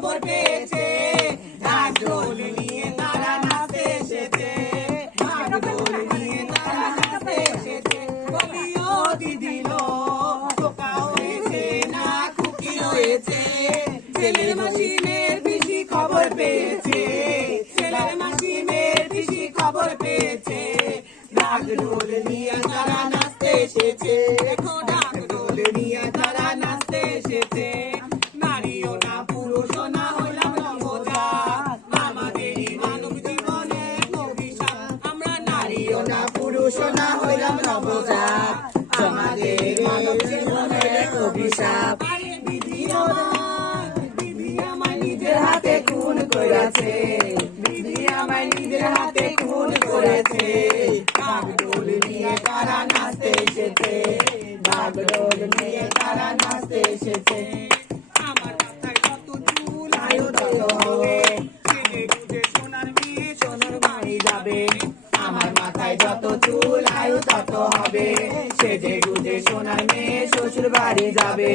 খবর পেয়েছে, ঢাক ঢোল নিয়ে তারা নাচতে এসেছে, ঢাক ঢোল নিয়ে তারা নাচতে এসেছে। বলিও দিদি লো, খোকা হয়েছে না খুকি হয়েছে, ছেলের মাসি মেয়ের পিসি খবর পেয়েছে, ছেলের মাসি মেয়ের পিসি খবর পেয়েছে, ঢাক ঢোল নিয়ে তারা নাচতে এসেছে, দেখো ঢাক ঢোল নিয়ে তারা নাচতে এসেছে। নারীও না পুরুষও না হইলাম নবজাত, আমাদেরই মানব জীবনে অভিশাপ। আমরা নারীও না পুরুষও না হইলাম নবজাত, আমাদের মানব জীবনে অভিশাপ। বিধি আমার নিজের হাতে খুন করেছে, বিধি আমার নিজের হাতে খুন করেছে, ঢাক ঢোল নিয়ে তারা নাচতে এসেছে, ঢাক ঢোল নিয়ে তারা নাচতে এসেছে। আমার মাথায় যত চুল আয়ু তত হবে, ছেলে গুজে সোনার মেয়ে শ্বশুর বাড়ি যাবে, আমার মাথায় যত চুল আয়ু তত হবে, সেজে গুজে সোনার মেয়ে শ্বশুর বাড়ি যাবে।